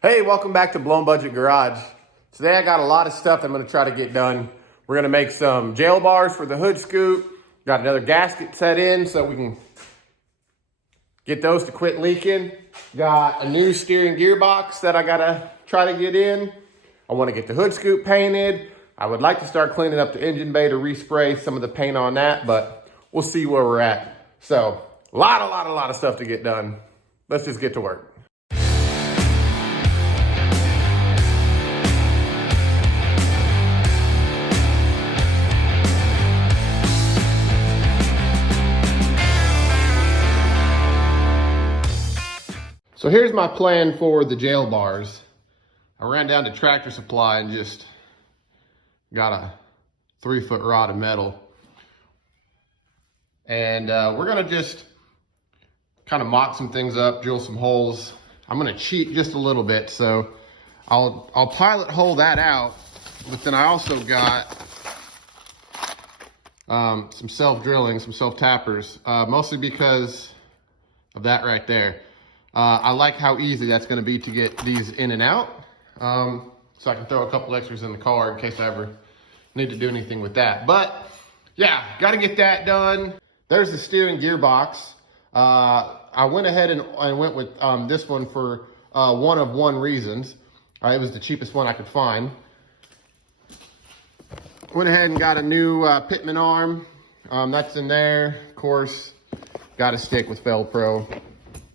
Hey, welcome back to Blown Budget Garage. Today I got a lot of stuff I'm going to try to get done. We're going to make some jail bars for the hood scoop. Got another gasket set in so we can get those to quit leaking. Got a new steering gearbox that I got to try to get in. I want to get the hood scoop painted. I would like to start cleaning up the engine bay to respray some of the paint on that, but we'll see where we're at. So, a lot of stuff to get done. Let's just get to work. So here's my plan for the jail bars. I ran down to Tractor Supply and just got a 3-foot rod of metal. And we're gonna just kind of mock some things up, drill some holes. I'm gonna cheat just a little bit, so I'll pilot hole that out, but then I also got some self-drilling, some self-tappers, mostly because of that right there. I like how easy that's going to be to get these in and out. So I can throw a couple extras in the car in case I ever need to do anything with that. But yeah, got to get that done. There's the steering gearbox. I went ahead and went with this one for one of one reasons. It was the cheapest one I could find. Went ahead and got a new pitman arm. That's in there. Of course, got to stick with Velcro.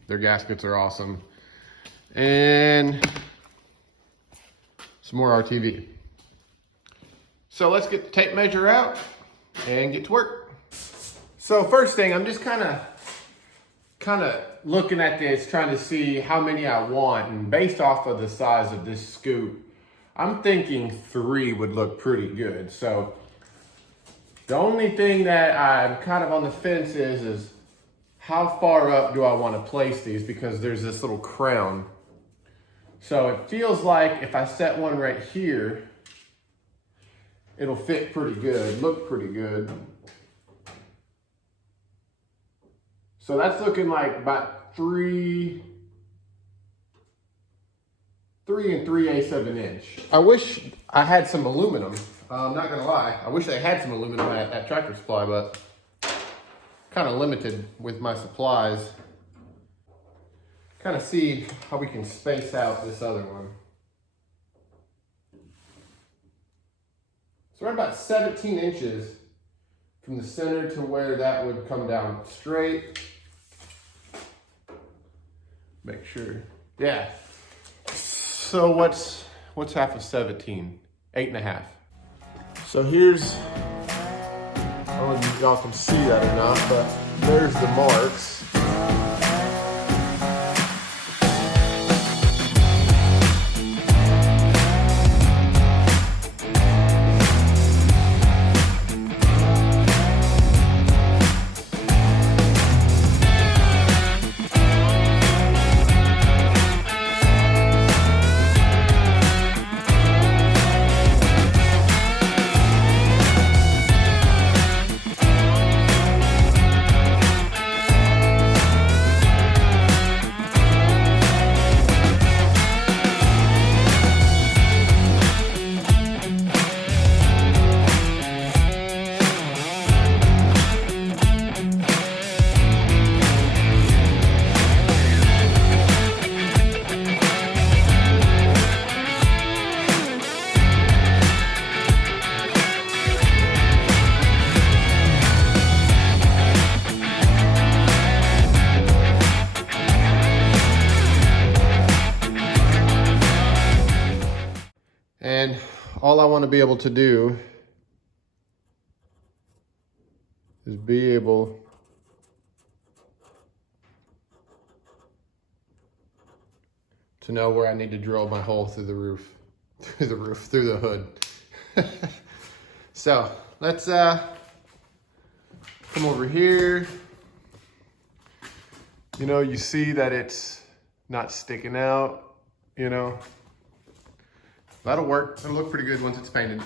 Their gaskets are awesome. And some more RTV. So let's get the tape measure out and get to work. So first thing, I'm just kind of looking at this, trying to see how many I want. And based off of the size of this scoop, I'm thinking 3 would look pretty good. So the only thing that I'm kind of on the fence is how far up do I want to place these, because there's this little crown. So it feels like if I set one right here, it'll fit pretty good, look pretty good. So that's looking like about 3 3/8 of an inch. I wish I had some aluminum. I'm not gonna lie. I wish I had some aluminum at Tractor Supply, but kind of limited with my supplies. Kind of see how we can space out this other one. So we're about 17 inches from the center to where that would come down straight. Make sure. Yeah. So what's half of 17? 8.5. So here's, I don't know if y'all can see that or not, but there's the marks. And all I want to be able to do is be able to know where I need to drill my hole through the roof, through the hood. So let's come over here. You know, you see that it's not sticking out, you know. That'll work. It'll look pretty good once it's painted.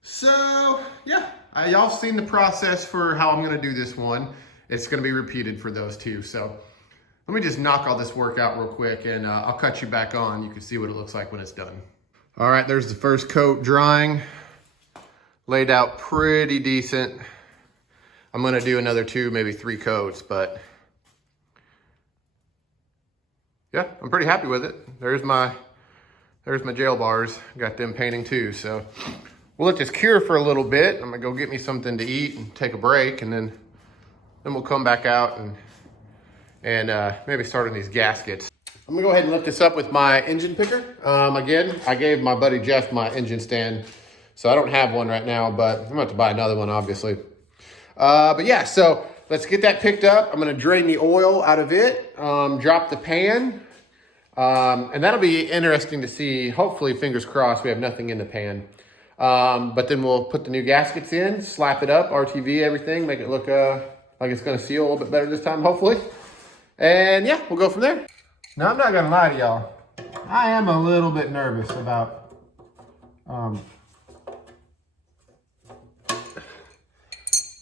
So yeah, y'all seen the process for how I'm gonna do this one. It's gonna be repeated for those two. So Let me just knock all this work out real quick and I'll cut you back on. You can see what it looks like when it's done. All right, there's the first coat drying. Laid out pretty decent. I'm gonna do another 2, maybe 3 coats, but yeah, I'm pretty happy with it. There's my jail bars. Got them painting too, so we'll let this cure for a little bit. I'm gonna go get me something to eat and take a break, and then we'll come back out and maybe start on these gaskets. I'm gonna go ahead and lift this up with my engine picker. Again, I gave my buddy Jeff my engine stand, so I don't have one right now, but I'm gonna have to buy another one, obviously. But yeah, so let's get that picked up. I'm gonna drain the oil out of it, drop the pan, and that'll be interesting to see. Hopefully, fingers crossed, we have nothing in the pan. But then we'll put the new gaskets in, slap it up, RTV, everything, make it look like it's gonna seal a little bit better this time, hopefully. And yeah, we'll go from there. Now, I'm not gonna lie to y'all. I am a little bit nervous about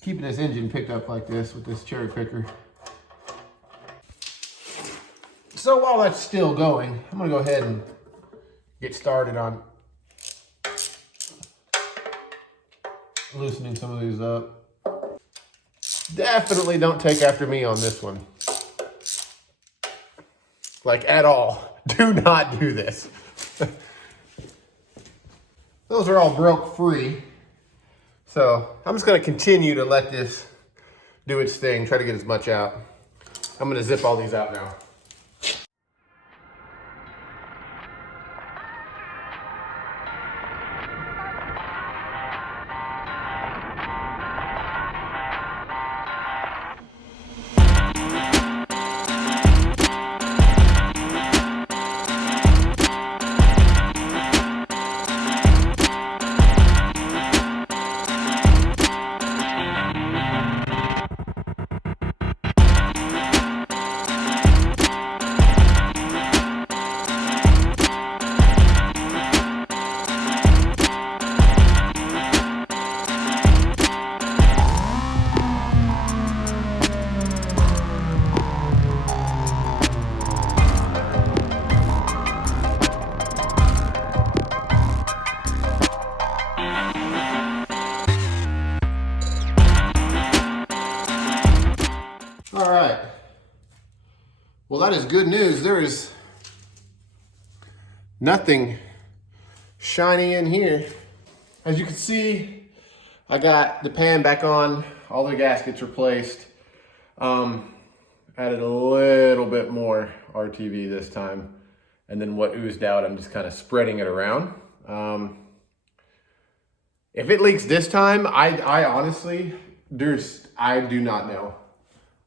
keeping this engine picked up like this with this cherry picker. So while that's still going, I'm gonna go ahead and get started on loosening some of these up. Definitely don't take after me on this one. Like, at all. Do not do this. Those are all broke free. So I'm just gonna continue to let this do its thing, try to get as much out. I'm gonna zip all these out now. All right. Well, that is good news. There is nothing shiny in here. As you can see, I got the pan back on, all the gaskets replaced. Added a little bit more RTV this time. And then what oozed out, I'm just kind of spreading it around. If it leaks this time, I honestly, I do not know.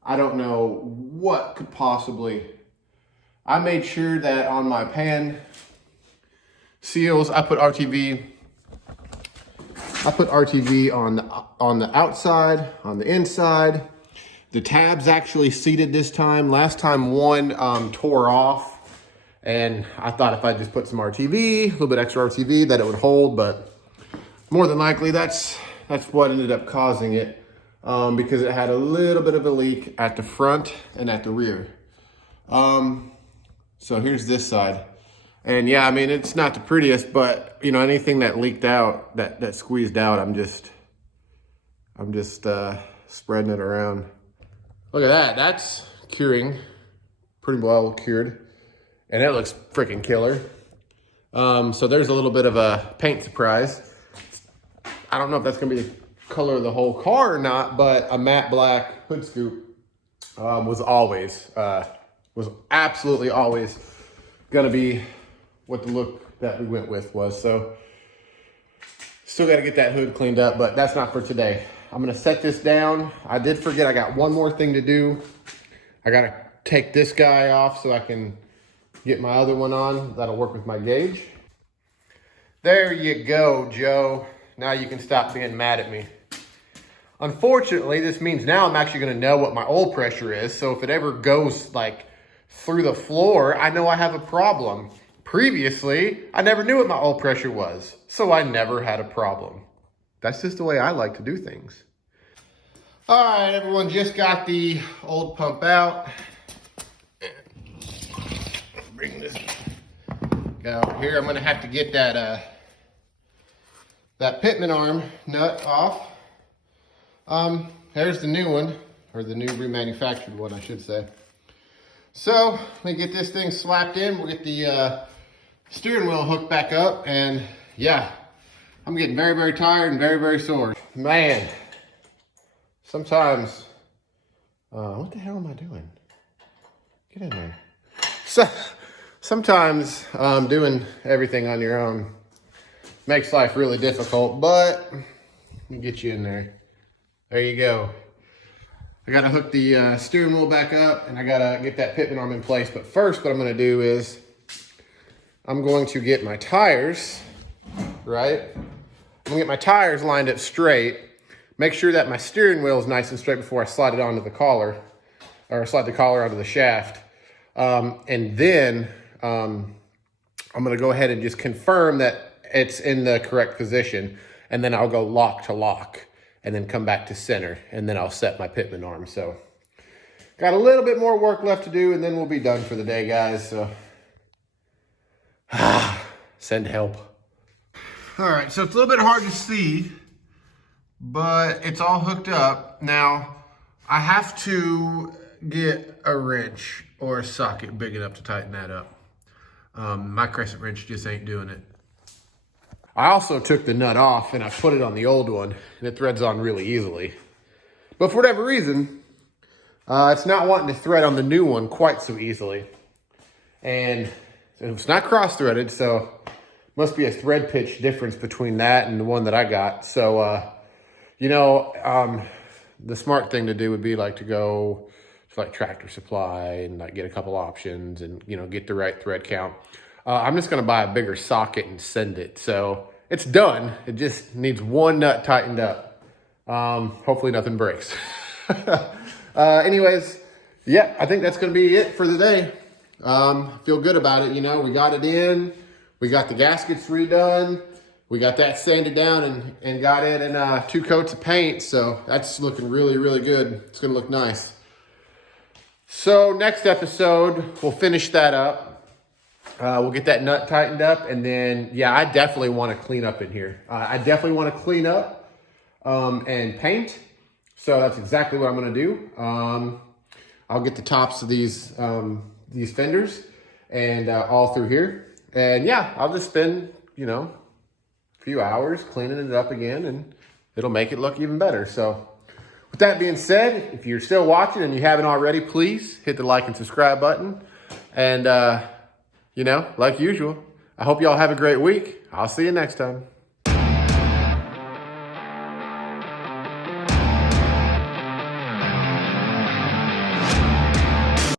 I don't know what could possibly. I made sure that on my pan seals, I put RTV on the outside, on the inside. The tabs actually seated this time. Last time one tore off, and I thought if I just put some RTV, a little bit extra RTV, that it would hold, but more than likely that's what ended up causing it. Because it had a little bit of a leak at the front and at the rear. So here's this side. And yeah, I mean, it's not the prettiest, but you know, anything that leaked out, that squeezed out, I'm just spreading it around. Look at that, that's curing, pretty well cured. And it looks freaking killer. So there's a little bit of a paint surprise. I don't know if that's gonna be the color of the whole car or not, but a matte black hood scoop was absolutely always gonna be what the look that we went with was. So still got to get that hood cleaned up, but that's not for today. I'm gonna set this down. I did forget, I got one more thing to do. I gotta take this guy off so I can get my other one on. That'll work with my gauge. There you go, Joe. Now you can stop being mad at me. Unfortunately, this means now I'm actually gonna know what my oil pressure is. So if it ever goes like through the floor, I know I have a problem. Previously, I never knew what my oil pressure was, so I never had a problem. That's just the way I like to do things. All right, everyone, just got the old pump out. And bring this guy over here. I'm gonna have to get that that pitman arm nut off. There's the new one, or the new remanufactured one, I should say. So let me get this thing slapped in. We'll get the steering wheel hooked back up, and yeah, I'm getting very, very tired and very, very sore. Man, sometimes, what the hell am I doing? Get in there. So, sometimes doing everything on your own makes life really difficult, but let me get you in there. There you go. I gotta hook the steering wheel back up, and I gotta get that pitman arm in place. But first, what I'm gonna do is I'm going to get my tires, right? I'm gonna get my tires lined up straight. Make sure that my steering wheel is nice and straight before I slide it onto the collar, or slide the collar onto the shaft. And then I'm gonna go ahead and just confirm that it's in the correct position. And then I'll go lock to lock, and then come back to center, and then I'll set my pitman arm. So got a little bit more work left to do, and then we'll be done for the day, guys. So send help. All right, so it's a little bit hard to see, but it's all hooked up. Now, I have to get a wrench or a socket big enough to tighten that up. My crescent wrench just ain't doing it. I also took the nut off and I put it on the old one, and it threads on really easily. But for whatever reason, it's not wanting to thread on the new one quite so easily. And it's not cross-threaded, so must be a thread pitch difference between that and the one that I got. So, you know, the smart thing to do would be like to go to like Tractor Supply and like get a couple options and, you know, get the right thread count. I'm just gonna buy a bigger socket and send it. So it's done. It just needs one nut tightened up. Hopefully nothing breaks. Anyways, yeah, I think that's gonna be it for the day. Feel good about it. You know, we got it in, we got the gaskets redone, we got that sanded down and got it in 2 coats of paint. So that's looking really, really good. It's gonna look nice. So next episode, we'll finish that up. We'll get that nut tightened up, and then, yeah, I definitely want to clean up in here. I definitely want to clean up and paint. So that's exactly what I'm going to do. I'll get the tops of these fenders and all through here. And yeah, I'll just spend, you know, a few hours cleaning it up again, and it'll make it look even better. So with that being said, if you're still watching and you haven't already, please hit the like and subscribe button. And, you know, like usual, I hope y'all have a great week. I'll see you next time.